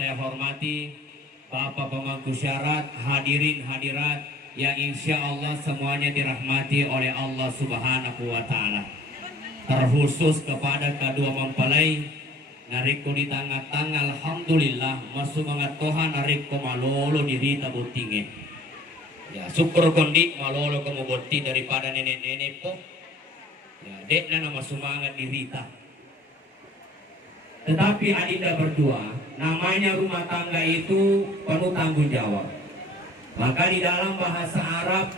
saya hormati Bapak pemangku syarat, hadirin hadirat yang insya Allah semuanya dirahmati oleh Allah Subhanahu wa Ta'ala. Terkhusus kepada kedua mempelai, nariko di tengah-tengah, alhamdulillah, masuk mangat Tuhan nariko malolo diri tabutingin. Ya, syukur kondi malolo kamu boti daripada nenek-nenek po. Ya, dek na nama semangat dirita. Tetapi adinda berdua, namanya rumah tangga itu penuh tanggung jawab. Maka di dalam bahasa Arab,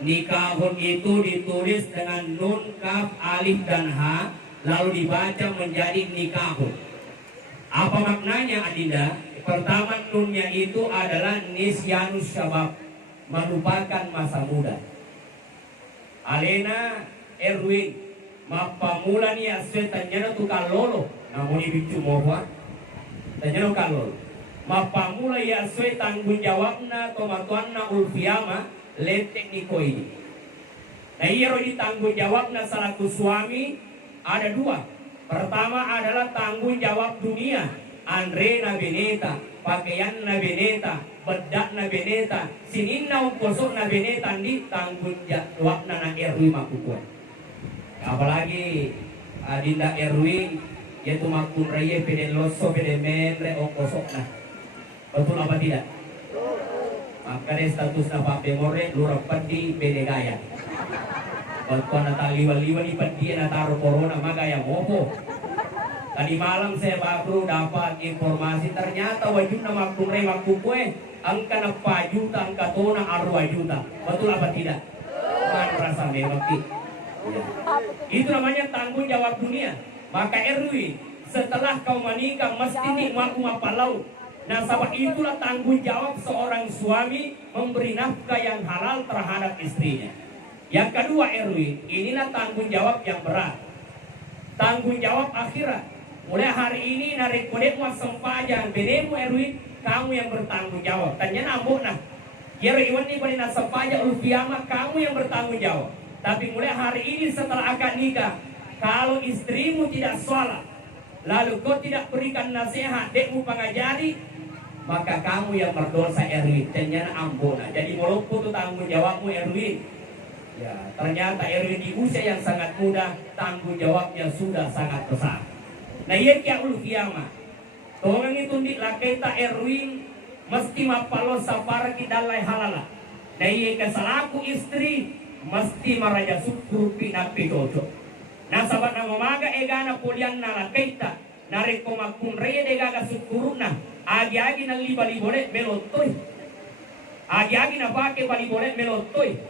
nikahun itu ditulis dengan nun, kaf, alif, dan ha, lalu dibaca menjadi nikahun. Apa maknanya adinda? Pertama, nunnya itu adalah nisyanus syabab, merupakan masa muda. Alena Erwin, mapamula ni aswe tanyana tukal lolo. Namun ibicu mohon, tanya kalau mapamula ya sesuai tanggung jawabna tomatuanna ulfiama letek niko ini. Nah iya tanggung jawabna selaku suami ada dua. Pertama adalah tanggung jawab dunia, andre na beneta, pakaian na beneta, bedak na beneta, sininna kosok na beneta di tanggung jawabna na Erwin makukuan. Apalagi adinda Erwin yaitu makun raya pede loso pede mere o kosok nah, betul apa tidak? Makanya status na pemore lurapan di pede gaya. Betul na taliwa-liwa di dia na taruh corona magaya mopo. Tadi malam saya baru dapat informasi ternyata wajib na makun raya makukue angka na pajuta angka tona arwa juta. Betul apa tidak? Man rasa memang ya. Itu namanya tanggung jawab dunia. Maka Erwin, setelah kau menikah mesti nikmat palau. Nah sebab itulah tanggung jawab seorang suami memberi nafkah yang halal terhadap istrinya. Yang kedua Erwin, inilah tanggung jawab yang berat. Tanggung jawab akhirat. Mulai hari ini narik kodemu sempajan benemu Erwin, kamu yang bertanggung jawab. Tanya nambuk nah. Yerwin ini pada sempajan ulfiama, kamu yang bertanggung jawab. Tapi mulai hari ini setelah akad nikah, kalau istrimu tidak sholat, lalu kau tidak berikan nasihat, dekmu pengajari, maka kamu yang berdosa Erwin. Ternyata ampuna. Jadi walaupun itu tanggung jawabmu Erwin, ya ternyata Erwin di usia yang sangat muda, tanggung jawabnya sudah sangat besar. Nah iya kia ulfiyama. Tolong itu di laketa Erwin mesti mapalo safar kidalai halala. Nah iya kesalaku istri mesti maraja syukur pinapi dodo. Nah sahabat na mamaga egana pulian na lakaita nareko makun reye degaga sukuruna agi-agi na libali-bole melotoy agi-agi na pake bali-bole melotoy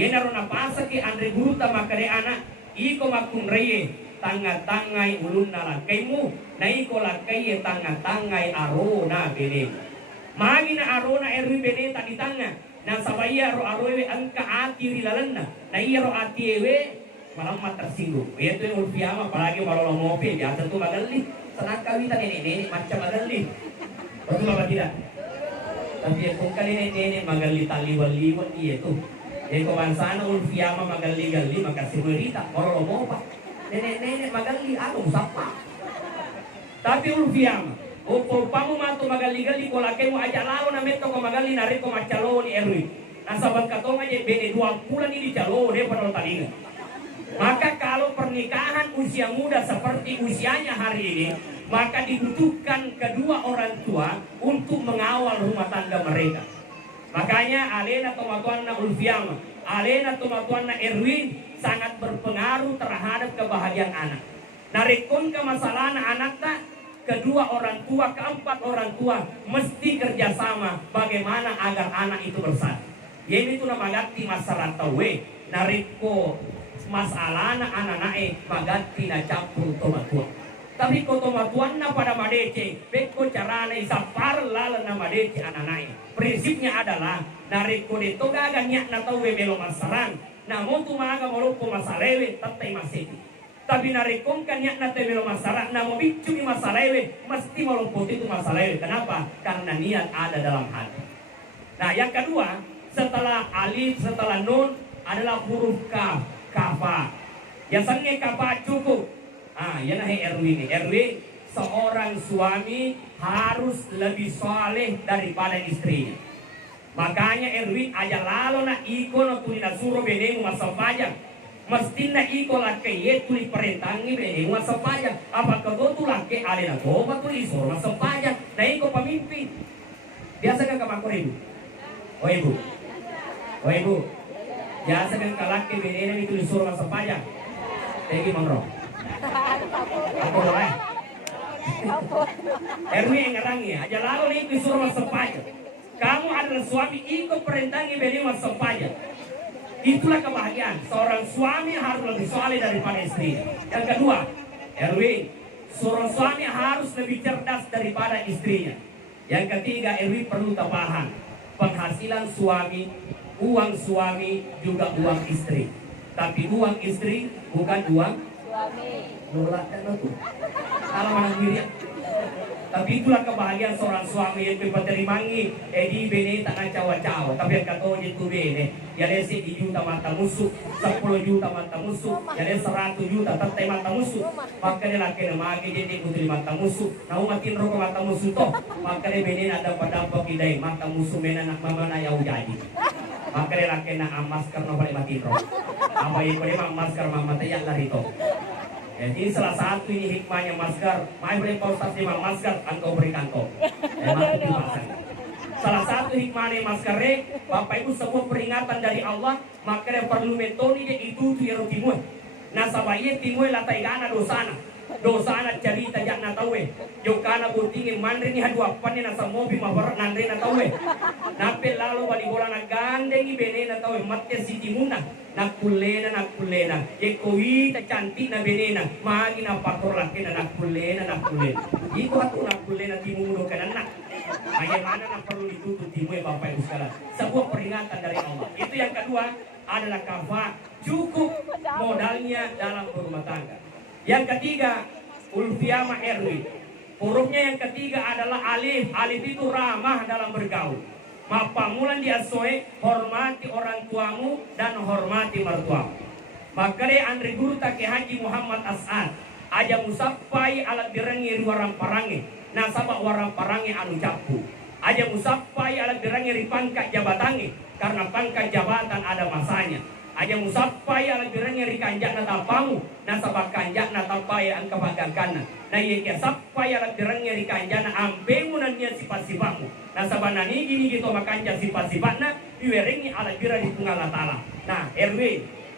yenaro na pasaki andre guruta makare anak iko makun reye tanga-tangai ulun na lakaimu na iko lakai tanga-tangai arona bene magi na arona erwi bene tak di tanga na sabaya ro arowe angka ati rilalanna na iya ro ati ewe malam mat tersinggung. Yaitu yang ulfiama apalagi kalau ngopi biasa tuh magali senang kawitan nenek macam magali. Betul apa tidak? Tapi yang kali nenek magali taliwal-liwal iya tuh. Jadi kawansana ulfiama magali-gali maka simerita kalau ngopa. Nenek magali aku sapa. Tapi ulfiama upamu matu magali-gali kolake mu aja lalu na meto ko magali nariko macalo ni Erwin. Nah sahabat katonga je bene 2 bulan ini calo dia pada talinga. Maka kalau pernikahan usia muda seperti usianya hari ini, maka dibutuhkan kedua orang tua untuk mengawal rumah tangga mereka. Makanya alena tomatuanna ulfiama, alena tomatuanna Erwin sangat berpengaruh terhadap kebahagiaan anak. Narikun ke masalah anak tak, kedua orang tua, keempat orang tua mesti kerjasama bagaimana agar anak itu bersatu. Ini itu namanya masalah tawe nariko masalah anak-anak magati na campur tomatuan. Tapi ko tomatuan na pada madece, beko carana isapar lala na madece anak-anak. Prinsipnya adalah nariko dito gaganyak na tawe melo masaran. Namun tumaga molupo masalewe tatay masiti. Tapi narikong kanyak na tawe melo masaran na mobicu ni masalewe mesti molupo itu masalewe. Kenapa? Karena niat ada dalam hati. Nah yang kedua, setelah alif, setelah nun adalah huruf kaf. Kafa. Yang sange kafa cukup. Yan Erwin. Erwin seorang suami harus lebih soleh daripada istrinya. Makanya Erwin aja lalu na iko na tuli na suruh benemu masapajang. Mesti na iko laki ye tuli perintangi benemu masapajang. Apakah kau tu laki alena toba tuli suruh masapajang. Nah iko pemimpin. Biasa kan kamakor ibu? Oh ibu? Oh ibu? Biasa kan kalaki benemu tuli suruh masapajang. Tegi mangro. Apa boleh? Erwin yang ngerangi aja lalu nih disuruh masapajang. Kamu adalah suami, ikut perintahnya beli masuk pajak. Itulah kebahagiaan. Seorang suami harus lebih soleh daripada istri. Yang kedua, Erwin, seorang suami harus lebih cerdas daripada istrinya. Yang ketiga, Erwin perlu tambahan. Penghasilan suami, uang suami juga uang istri. Tapi uang istri bukan uang suami. Nolak kan itu. Kalau mana diri. Tapi itulah kebahagiaan seorang suami yang berterimangi di bene tangan cawa-cawa. Tapi yang kata itu bene, ya ada 1 juta mata musuh, 10 juta mata musuh, ya ada 100 juta teteh mata musuh. Maka dia laki magi jadi putri mata musuh. Nah makin rokok mata musuh toh. Maka dia bene ada pada pokidai mata musuh mena nak mama na yau jadi. Maka dia laki na masker no balik mati rok. Apa yang boleh masker mama tayak lari toh. Jadi salah satu ini hikmahnya masker. Mai boleh pausas di masker, engkau berikan kau. Salah satu hikmahnya masker, Bapak Ibu sebuah peringatan dari Allah, maka perlu metode itu yang timur. Nah sabayet timur latai gana dosana. Dosana cerita jangan tahu Jokana buntingin mandri ni hadu apa ni nasa mobi mabarak nandri na tahu Napel lalu wali bola na gandeng ibene na tahu matya si timuna. Nakulena. Yekoi ta cantik na benena. Magi na pakor laki na nakulena. Itu aku nakulena timundo kanan. Bagaimana na perlu ditutup timu Bapak Ibu sekalian. Sebuah peringatan dari Allah. Itu yang kedua adalah kafah. Cukup modalnya dalam berumah tangga. Yang ketiga, ulfiama Erwin. Hurufnya yang ketiga adalah alif. Alif itu ramah dalam bergaul. Mapamulan dia soe, hormati orang tuamu dan hormati mertuamu. Makanya Andri Guru Taki Haji Muhammad As'ad aja musapai alat direngi warang parangi. Nasabak warang parangi anu capu. Aja musapai alat direngi ripangkat jabatangi. Karena pangkat jabatan ada masanya. Aja musapai alat direngi rikanjak na tapamu. Nasabak kanjak na tapai ang kabagagana. Nah iya kia sapai alat direngi rikanjak na ampemu na niya sifat-sifatmu. Nasabana ni gini gitu makanja sifat-sifatna iweringi ala bira di tunggal ta'ala. Nah RW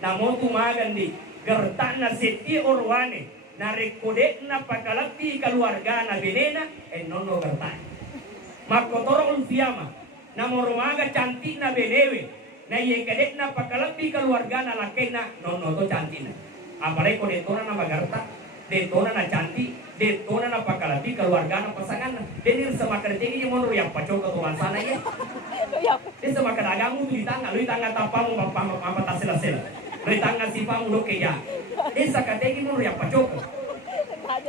namotu magandi gertakna seti orwane na rekodekna pakalati keluarga na benena nono gertak. Makotoro ulfiama namorumaga cantik na benewe na yekedekna pakalati keluarga na lakena nono to cantikna. Apalagi kodetona na magarta detona na cantik, detona na pakalati keluarga na pasangan na. Denir semakan tinggi menurut yang pacok ketuan sana ya. Dia semakan agamu tu di tangan tapamu apa tasila-sila. Di tangan sipamu doke ya. Dia sakategi menurut yang pacok.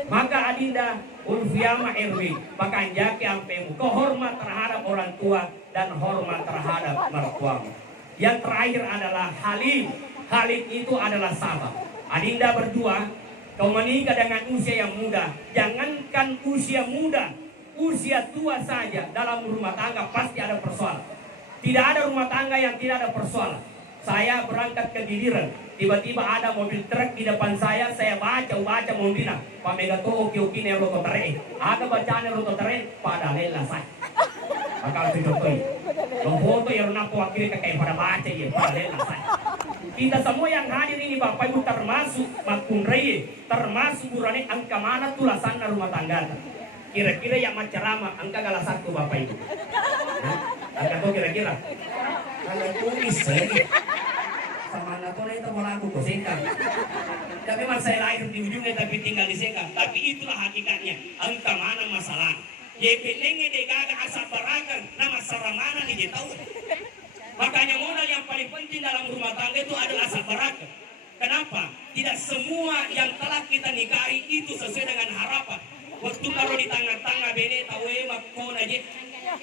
Maka adinda ulfiama Erwin, maka jaki ampemu kehormat terhadap orang tua dan hormat terhadap mertuamu. Yang terakhir adalah halim. Halim itu adalah sabar. Adinda berdua, kau menikah dengan usia yang muda. Jangankan usia muda, usia tua saja dalam rumah tangga pasti ada persoalan. Tidak ada rumah tangga yang tidak ada persoalan. Saya berangkat ke Giliran, tiba-tiba ada mobil truk di depan saya baca mobilnya. Pamega to oke ne roto tere. Ada bacaan roto tere pada lela saya. Maka itu contoh. Foto yang napo akhirnya kayak pada baca ya pada lela saya. Kita semua yang hadir ini Bapak Ibu termasuk Makun Reye, termasuk Burane angka mana tulasan rumah tangga. Kira-kira yang menceramah angka galah satu Bapak Ibu. Angka tuh kira-kira. Kalau tulis sama natona itu mau laku kok singkat. Tapi mas saya lahir di ujungnya tapi tinggal di singkat. Tapi itulah hakikatnya. Angka mana masalah? Yepelenge de gaga asap barakan nama saramana nih tahu. Makanya modal yang paling penting dalam rumah tangga itu adalah asap barakan. Kenapa? Tidak semua yang telah kita nikahi itu sesuai dengan harapan. Waktu kalau di tengah-tengah bene tahu makon aja.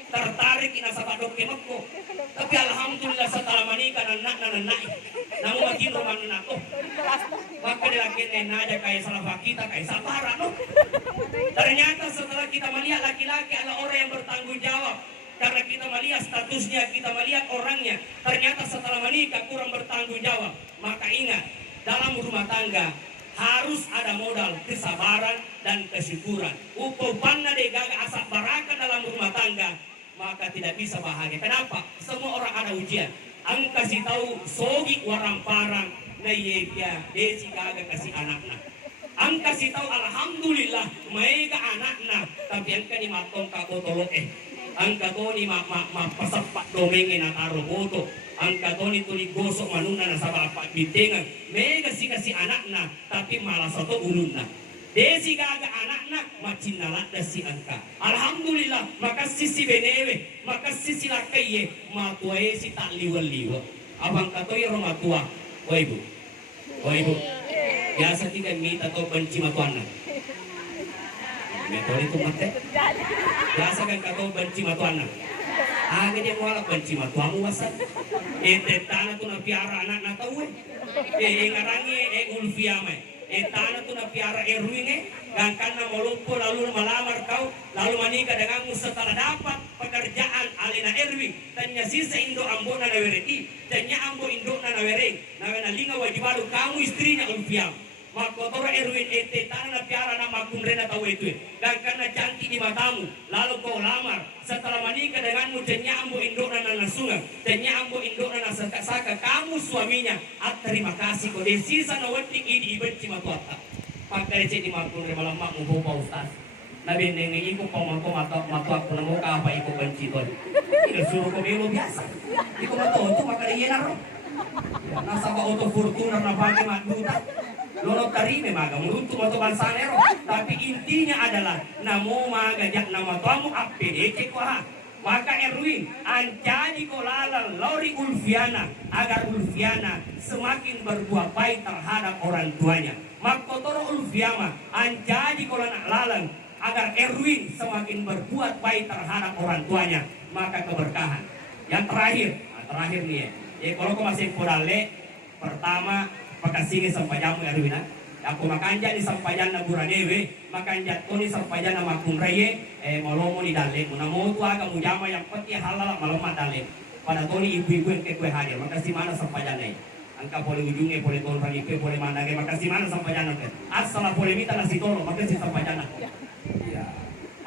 tertarik ina sa badok kemako. Tapi alhamdulillah setelah menikah anak namu makin rumah anak maka dilaki aja kayak salah kita kayak sapara no. Ternyata setelah kita melihat laki-laki adalah orang yang bertanggung jawab. Karena kita melihat statusnya, kita melihat orangnya. Ternyata setelah menikah kurang bertanggung jawab. Maka ingat, dalam rumah tangga harus ada modal kesabaran dan kesyukuran. Upobanna de gaga asak baraka dalam rumah tangga, maka tidak bisa bahagia. Kenapa? Semua orang ada ujian. Ang kasih tahu sogi warang parang na yekia desi gaga kasih anakna. Ang kasih tahu alhamdulillah mega anakna, tapi ang kani matong kabotolo ang katoni pasapat domengin at aroboto. Ang katoni tuli gosok manuna na sa bapak bintengan. Mega si kasi anak na, tapi malah satu ulun na. Desi gaga anak na, macinalat na si angka. Alhamdulillah, makasih si benewe, makasih si lakaye, matuaye si tak liwa-liwa. Abang katoy romatua, o ibu. Biasa tiga mita to benci matuan na. Metode itu mate. Biasa kan kau benci matuan na. Aga dia mualak benci matuamu wasan. Tanah tu na piara anak na tahu ngarangi ulfiame. Tanah tu na piara Erwin gangkan na molumpo lalu malamar kau lalu menikah denganmu setelah dapat pekerjaan alina Erwin. Tanya sisa Indo ambo na nawereti. Tanya ambo Indo na nawereng. Nawena linga wajibaru kamu istrinya ulfiam. Makotor Erwin tanah na piara na makumrena tahu itu. Dan karena cantik di matamu, lalu kau lamar. Setelah menikah denganmu, tanya ambo induk na nasunga, tanya ambo induk na saka kamu suaminya. Terima kasih kau. Desisa na wedding ini ibenci matuata. Pakai cek di makumre malam mak mubo pa ustaz. Nabi neng ikut pamangko matuak penemu apa ikut benci tuh. Ini suruh kau belo biasa. Ikut matu itu maka dia naro. Nasaba auto fortuna na bagi maduta. Lolo tarime maga meruntuk atau bansanero, tapi intinya adalah namo maga jak nama tuamu apedeke kuah. Maka Erwin anjani kolalar lori Ulfiana agar Ulfiana semakin berbuat baik terhadap orang tuanya. Makotoro Ulfiama anjani kolanak lalang agar Erwin semakin berbuat baik terhadap orang tuanya. Maka keberkahan. Yang terakhir nih ya. Kalau kau masih podale pertama pakasingin sampajamu Erwina. Aku makanja di sampajan na buranewe, makanja to ni sampajan na makumraye, malomo ni dale. Munamo tu aga mujama yang peti halal maloma dale. Pada to ni ibu-ibu yang kekue hadir, makasih mana sampajan na. Angka boleh ujungnya, boleh ton ranipe, boleh mandage, makasih mana sampajan na. Asal boleh minta nasi tolo, makasih sampajan na.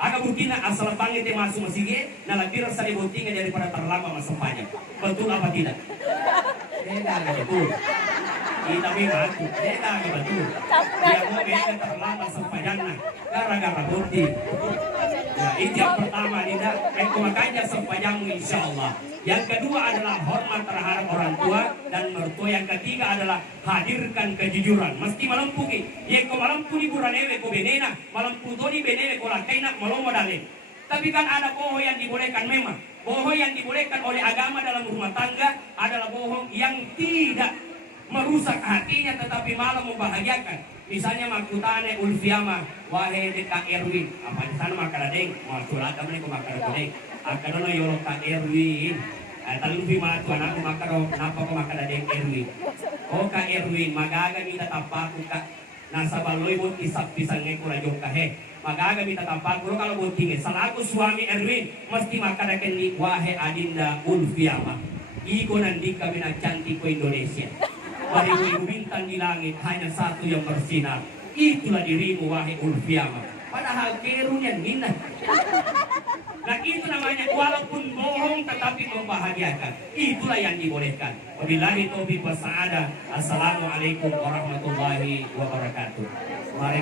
Aga butina asal pangit masuk masige, na lebih rasa dibutingnya daripada terlama mas sampajan. Betul apa tidak? Tidak betul. Kita memang beda betul. Dia mau beda terlambat sempajana gara-gara bukti. Ya, itu yang pertama tidak. Makanya sempajamu insya Allah. Yang kedua adalah hormat terhadap orang tua dan mertua. Yang ketiga adalah hadirkan kejujuran. Mesti malampuki. Ya kau malampuni buranewe kau benena, malamputoni benewe kau lakaina malam modalin. Tapi kan ada bohong yang dibolehkan memang. Bohong yang dibolehkan oleh agama dalam rumah tangga adalah bohong yang tidak merusak hatinya tetapi malah membahagiakan. Misalnya makutane Ulfiama wahai deka Erwin apa di sana makaradeng mau surat kami ko makaradeng akan no yolo ka Erwin talumpi matu anakku makaro napa ko makaradeng Erwin o ka Erwin magaga minta tapaku ka nasa baloy mo isap pisang ko rajo ka he magaga minta tapaku kalau bunting salaku suami Erwin mesti makadaken ni wahai adinda Ulfiama igo nandi kami na cantik ko Indonesia. Beribu bintang di langit hanya satu yang bersinar. Itulah dirimu wahai Ulfiama. Padahal kerunya minat. Nah itu namanya walaupun bohong tetapi membahagiakan. Itulah yang dibolehkan. Wabillahi taufiq wassaada. Assalamualaikum warahmatullahi wabarakatuh. Mari